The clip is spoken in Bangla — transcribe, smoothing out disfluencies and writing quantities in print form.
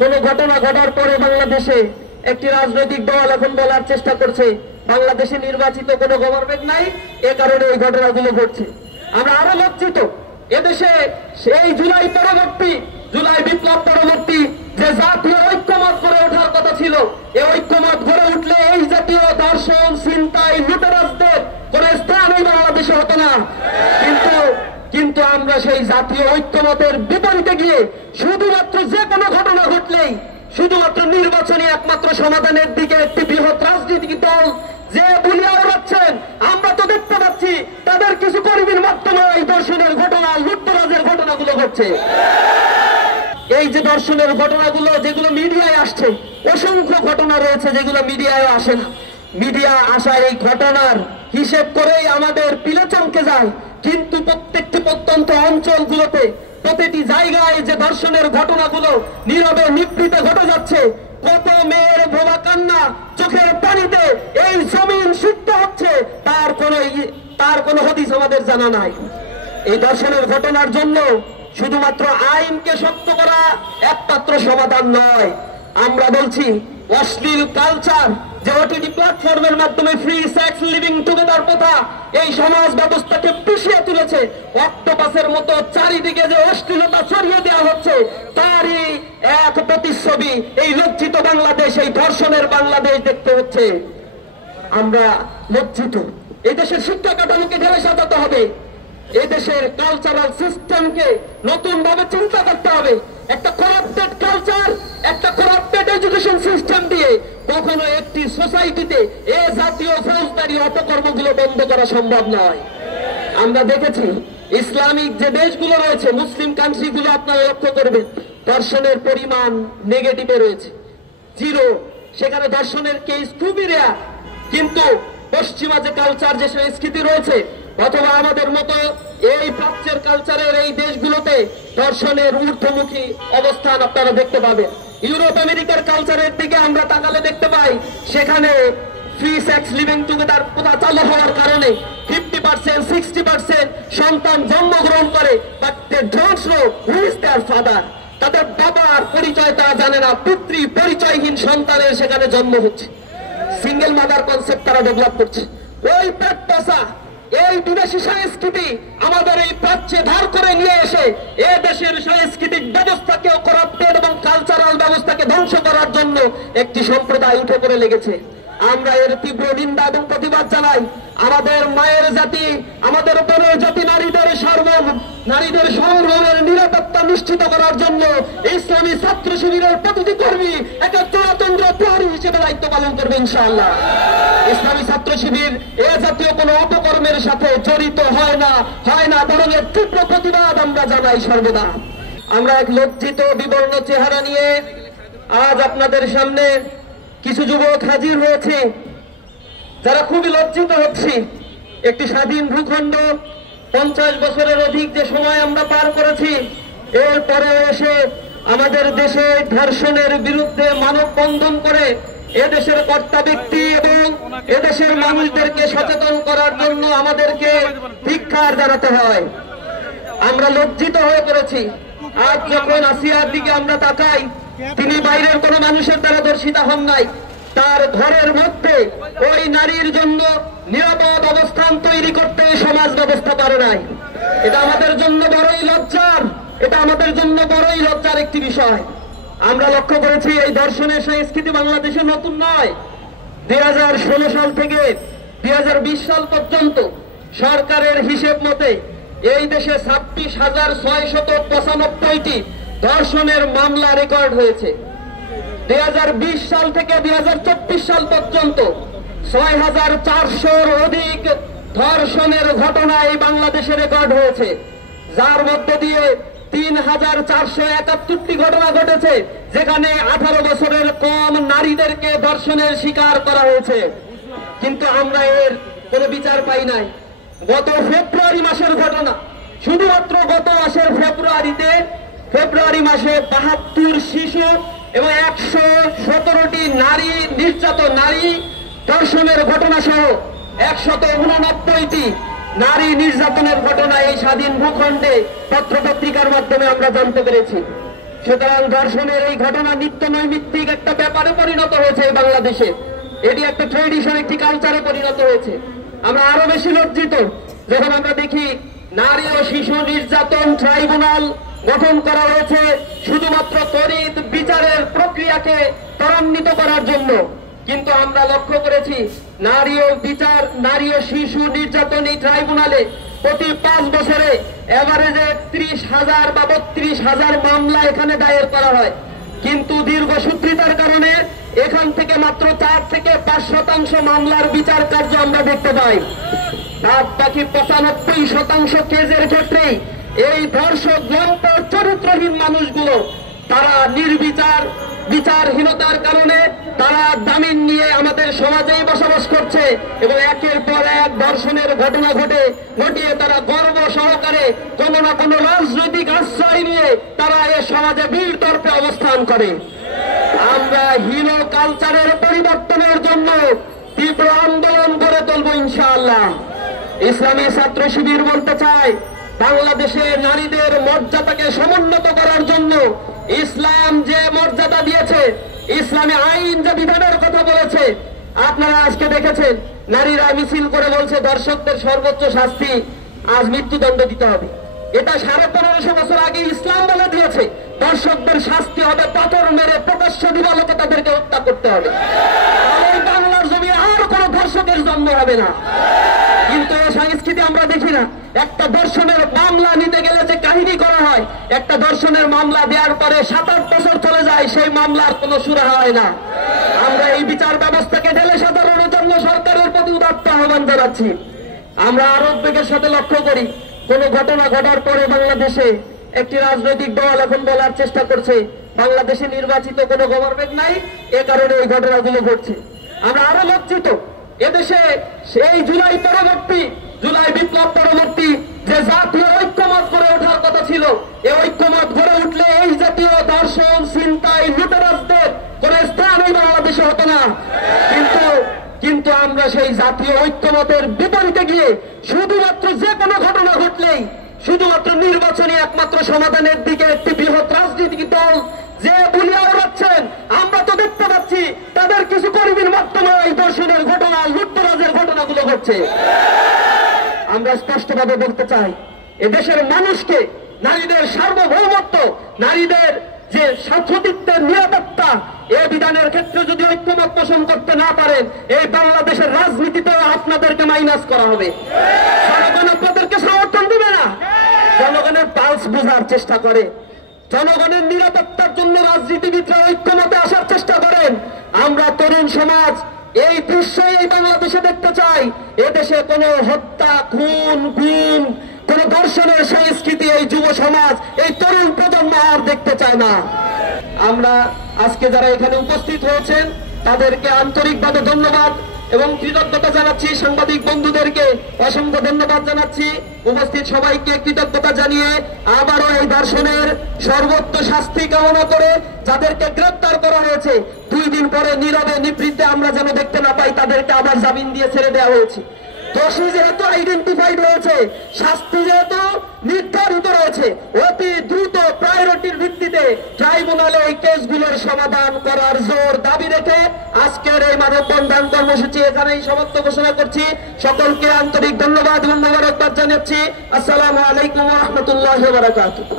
কোন ঘটনা ঘটার পরে বাংলাদেশে একটি রাজনৈতিক দল এখন বলার চেষ্টা করছে বাংলাদেশে নির্বাচিত কোনো গভর্নমেন্ট নাই, এ কারণে এই ঘটনাগুলো ঘটছে। আমরা আরো লজ্জিত, এদেশে সেই জুলাই বিপ্লব পরবর্তী যে জাতীয় ঐক্যমত গড়ে ওঠার কথা ছিল, এই ঐক্যমত গড়ে উঠলে এই জাতীয় দর্শন, ছিনতাই, লুটেরাজদের কোন স্থান এই বাংলাদেশে হতো না। কিন্তু আমরা সেই জাতীয় ঐক্যমতের বিপরীতে গিয়ে শুধুমাত্র যে কোনো ঘটনা ঘটলেই শুধুমাত্র নির্বাচনী একমাত্র সমাধানের দিকে একটি বৃহৎ রাজনৈতিক দল যে বুলিয়া উড়াচ্ছেন, আমরা তো দেখতে পাচ্ছি তাদের কিছু কর্মীর মাধ্যমে এই দর্শনের ঘটনা, লুটতরাজের ঘটনাগুলো ঘটছে। এই যে দর্শনের ঘটনাগুলো যেগুলো মিডিয়ায় আসছে, অসংখ্য ঘটনা রয়েছে যেগুলো মিডিয়ায় আসে না। মিডিয়া আসা এই ঘটনার হিসেব করেই আমাদের পিলে চমকে যায়, কিন্তু প্রত্যেকটি প্রত্যন্ত অঞ্চলগুলোতে প্রতিটি জায়গায় যে দর্শনের ঘটনাগুলো নীরবে নিভৃতে ঘটে যাচ্ছে, কত মেয়ের বোমা কান্না, চোখের পানিতে এই জমিন সিদ্ধ হচ্ছে, তার কোন হদিস আমাদের জানা নাই। এই দর্শনের ঘটনার জন্য শুধুমাত্র আইনকে শক্ত করা একমাত্র সমাধান নয়। আমরা বলছি অশ্লীল কালচার যে ওটিটি প্ল্যাটফর্মের মাধ্যমে ফ্রি সেক্স লিভিং টুগেদার প্রথা এই সমাজ ব্যবস্থাকে পিছিয়ে তুলেছে, অক্টোপাসের মতো চারিদিকে যে অশ্লীলতা ছড়িয়ে দেওয়া হচ্ছে, তারই এক প্রতিচ্ছবি এই লজ্জিত বাংলাদেশ, এই ধর্ষণের বাংলাদেশ দেখতে হচ্ছে। আমরা লজ্জিত। এই দেশের শিক্ষা কাঠামোকে ঢেলে সাজাতে হবে, এই দেশের কালচারাল সিস্টেমকে নতুন ভাবে চিন্তা করতে হবে। একটা করাপ্টেড কালচার, একটা করাপ্টেড এডুকেশন সিস্টেম দিয়ে কখনো একটি সোসাইটিতে এ জাতীয় ফৌজদারি অপকর্মগুলো বন্ধ করা সম্ভব নয়। আমরা দেখেছি ইসলামিক যে দেশগুলো রয়েছে, মুসলিম কান্ট্রিগুলো আপনারা লক্ষ্য করবেন, ধর্ষণের পরিমাণ নেগেটিভে রয়েছে, জিরো। সেখানে ধর্ষণের কেস খুবই রেয়ার। কিন্তু পশ্চিমা যে কালচার, যে সংস্কৃতি রয়েছে, অথবা আমাদের মতো এই প্রাচ্যের কালচারের এই দেশগুলোতে ধর্ষণের ঊর্ধ্বমুখী অবস্থান আপনারা দেখতে পাবেন। ইউরোপ আমেরিকার কালচারের দিকে আমরা তাকালে দেখতে পাই সেখানে ফ্রি সেক্স লিভিং টুগেদার প্রথা চালু হওয়ার কারণে 50%, 60% সন্তান জন্মগ্রহণ করে, but they don't know who is their father. তাদের বাবার পরিচয় তারা জানে না, পিতৃ পরিচয়হীন সন্তানের সেখানে জন্ম হচ্ছে। সিঙ্গেল মাদার কনসেপ্ট তারা ডেভেলপ করছে। ওই পেটপাসা, এই বিদেশি সংস্কৃতি আমাদের এই প্রাচ্যে ধার করে নিয়ে এসে এ দেশের সাংস্কৃতিক ব্যবস্থাকেও করাপ্টেড এবং কালচারাল ব্যবস্থাকে ধ্বংস করার জন্য একটি সম্প্রদায় উঠে পড়ে লেগেছে। আমরা এর তীব্র নিন্দা এবং প্রতিবাদ জানাই। আমাদের মায়ের জাতি, আমাদের বোনের জাতি, নারীদের সংগ্রামের নিরাপত্তা নিশ্চিত করার জন্য ইসলামী ছাত্র শিবিরের প্রতিটি কর্মী একটা চূড়াতন্ত্র প্রহরী হিসেবে দায়িত্ব পালন করবে ইনশাআল্লাহ। ইসলামী ছাত্র শিবির এ জাতীয় কোনো অপকর্মের সাথে জড়িত হয় না, বরং এর তীব্র প্রতিবাদ আমরা জানাই সর্বদা। আমরা এক লজ্জিত বিবর্ণ চেহারা নিয়ে আজ আপনাদের সামনে কিছু যুবক হাজির হয়েছে যারা খুবই লজ্জিত হচ্ছি। একটি স্বাধীন ভূখণ্ড, 50 বছরের অধিক যে সময় আমরা পার করেছি, এরপরে এসে আমাদের দেশে ধর্ষণের বিরুদ্ধে মানববন্ধন করে এদেশের কর্তা ব্যক্তি এবং এদেশের মানুষদেরকে সচেতন করার জন্য আমাদেরকে ধিক্কার জানাতে হয়। আমরা লজ্জিত হয়ে পড়েছি। আজ যখন আসিয়ার দিকে আমরা তাকাই, তিনি বাইরের কোন মানুষের দ্বারা ধর্ষিতা হন নাই, তার ঘরের মধ্যে ওই নারীর জন্য নিরাপদ অবস্থান তৈরি করতে সমাজ ব্যবস্থা পারে নাই। এটা আমাদের জন্য বড়ই লজ্জার একটি বিষয়। আমরা লক্ষ্য করেছি এই ধর্ষণের সংস্কৃতি বাংলাদেশে নতুন নয়। 2016 সাল থেকে 2020 সাল পর্যন্ত সরকারের হিসেব মতে এই দেশে 26,695টি ধর্ষণের মামলা রেকর্ড হয়েছে। 2020 সাল থেকে 2024 সাল পর্যন্ত 6,400-র অধিক ধর্ষণের ঘটনা এই বাংলাদেশে রেকর্ড হয়েছে, যার মধ্যে দিয়ে 3,471টি ঘটনা ঘটেছে যেখানে 18 বছরের কম নারীদেরকে ধর্ষণের শিকার করা হয়েছে। কিন্তু আমরা এর কোনো বিচার পাই নাই। গত ফেব্রুয়ারি মাসের ঘটনা, শুধুমাত্র গত মাসের ফেব্রুয়ারি মাসে 72 শিশু এবং 117টি নারী ধর্ষণের ঘটনা সহ 189টি নারী নির্যাতনের ঘটনা এই স্বাধীন ভূখণ্ডে পত্রপত্রিকার মাধ্যমে আমরা জানতে পেরেছি। সুতরাং ধর্ষণের এই ঘটনা নিত্য নৈমিত্তিক একটা ব্যাপারে পরিণত হয়েছে এই বাংলাদেশে। এটি একটা ট্রেডিশন, একটি কালচারে পরিণত হয়েছে। আমরা আরো বেশি লজ্জিত যখন আমরা দেখি নারী ও শিশু নির্যাতন ট্রাইব্যুনাল গঠন করা হয়েছে শুধুমাত্র তড়িৎ বিচারের প্রক্রিয়াকে ত্বরান্বিত করার জন্য। কিন্তু আমরা লক্ষ্য করেছি নারী ও শিশু নির্যাতন এই ট্রাইব্যুনালে প্রতি 5 বছরে এভারেজে 30,000 বা 32,000 মামলা এখানে দায়ের করা হয়। কিন্তু দীর্ঘসূত্রিতার কারণে এখান থেকে মাত্র 4 থেকে 5% মামলার বিচার কার্য আমরা দেখতে পাই। বাকি 95% কেসের ক্ষেত্রেই এই ধর্ষক লম্পট চরিত্রহীন মানুষগুলো তারা বিচারহীনতার কারণে তারা জামিন নিয়ে আমাদের সমাজেই বসবাস করছে এবং একের পর এক ধর্ষণের ঘটনা ঘটিয়ে তারা গর্ব সহকারে কোনো না কোনো রাজনৈতিক আশ্রয় নিয়ে তারা এ সমাজে বীরতর্পে অবস্থান করে। আমরা হীন কালচারের পরিবর্তনের জন্য তীব্র আন্দোলন গড়ে তুলব ইনশাআল্লাহ। ইসলামী ছাত্র শিবির বলতে চায়, বাংলাদেশে নারীদের মর্যাদাকে সমুন্নত করার জন্য ইসলাম যে মর্যাদা দিয়েছে, ইসলামী আইন যে বিধানের কথা বলেছে, আপনারা আজকে দেখেছেন নারীরা মিছিল করে বলছে ধর্ষকদের সর্বোচ্চ শাস্তি আজ মৃত্যুদণ্ড দিতে হবে। এটা 1550 বছর আগে ইসলাম বলে দিয়েছে ধর্ষকদের শাস্তি হবে পাথর মেরে প্রকাশ্য দিবালোকে তাদেরকে হত্যা করতে হবে। এই বাংলার জমি আর কোন ধর্ষকের জন্ম হবে না। কিন্তু এই সংস্কৃতি আমরা দেখি না। একটা ধর্ষণের মামলা নিতে গেলে যে কাহিনী করা হয়, একটা ধর্ষণের মামলা দেওয়ার পরে 7-8 বছর চলে যায়, সেই মামলার কোনো সুরাহা হয় না। আমরা এই বিচার ব্যবস্থাকে ঢেলে সাধারণের জন্য সরকারের প্রতি উদাত্ত আহ্বান জানাচ্ছি। আমরা আরো উদ্বেগের সাথে লক্ষ্য করি, কোন ঘটনা ঘটার পরে বাংলাদেশে একটি রাজনৈতিক দল এখন বলার চেষ্টা করছে বাংলাদেশে নির্বাচিত কোনো গভর্নমেন্ট নাই, এ কারণে এই ঘটনাগুলো ঘটছে। আমরা আরো লজ্জিত, এদেশে সেই জুলাই বিপ্লব পরবর্তী যে জাতীয় ঐক্যমত গড়ে ওঠার কথা ছিল, এই ঐক্যমত গড়ে উঠলে এই জাতীয় ধর্ষণ, ছিনতাই, লুটেরাজদের কোন স্থান এই বাংলাদেশে হতো না। কিন্তু আমরা সেই জাতীয় ঐক্যমতের বিপরীতে গিয়ে শুধুমাত্র যে কোনো ঘটনা ঘটলেই শুধুমাত্র নির্বাচনী একমাত্র সমাধানের দিকে একটি বৃহৎ রাজনৈতিক দল যে বুলিয়া উড়াচ্ছেন, আমরা তো দেখতে পাচ্ছি তাদের কিছু কর্মীর মাধ্যমে এই ধর্ষণের ঘটনা, লুটতরাজের ঘটনাগুলো ঘটছে। আমরা স্পষ্টভাবে বলতে চাই, এদেশের মানুষকে নারীদের সার্বভৌমত্ব, নারীদের যে সতীত্বের নিরাপত্তা, এই বিধানের ক্ষেত্রে যদি ঐক্যমত পোষণ করতে না পারেন, এই বাংলাদেশের রাজনীতিতেও আপনাদেরকে মাইনাস করা হবে। জনগণ আপনাদেরকে সমর্থন দিবে না। জনগণের পালস বোঝার চেষ্টা করে, জনগণের নিরাপত্তার জন্য রাজনীতিবিদরা ঐক্যমতে আসার চেষ্টা করেন। আমরা তরুণ সমাজ এই দৃশ্য এই বাংলাদেশে দেখতে চাই। এদেশে কোনো হত্যা, খুন, গুম, কোন ধর্ষণের সংস্কৃতি এই যুব সমাজ, এই তরুণ প্রজন্ম আর দেখতে চায় না। আমরা আজকে যারা এখানে উপস্থিত হয়েছেন তাদেরকে আন্তরিকভাবে ধন্যবাদ এবং কৃতজ্ঞতা জানাচ্ছি। সাংবাদিক বন্ধুদেরকে অসংখ্য ধন্যবাদ জানাচ্ছি। উপস্থিত সবাইকে কৃতজ্ঞতা জানিয়ে আবারও এই ধর্ষণের সর্বোচ্চ শাস্তি কামনা করে যাদেরকে গ্রেপ্তার করা হয়েছে 2 দিন পরে নীরবে নিবৃত্তে আমরা যেন দেখতে না পাই, তাদেরকে আবার জামিন দিয়ে ছেড়ে দেওয়া হয়েছে। দোষী যেহেতু আইডেন্টিফাইড হয়েছে, শাস্তি যেহেতু নির্ধারিত রয়েছে, অতি দ্রুত প্রায়োরিটির ভিত্তিতে ট্রাইব্যুনালে এই কেসগুলোর সমাধান করার জোর দাবি রেখে আজকের এই মানববন্ধন কর্মসূচি এখানেই সমাপ্ত ঘোষণা করছি। সকলকে আন্তরিক ধন্যবাদ এবং মোবারকবাদ জানাচ্ছি। আসসালামু আলাইকুম ওয়া রাহমাতুল্লাহি ওয়া বারাকাতুহু।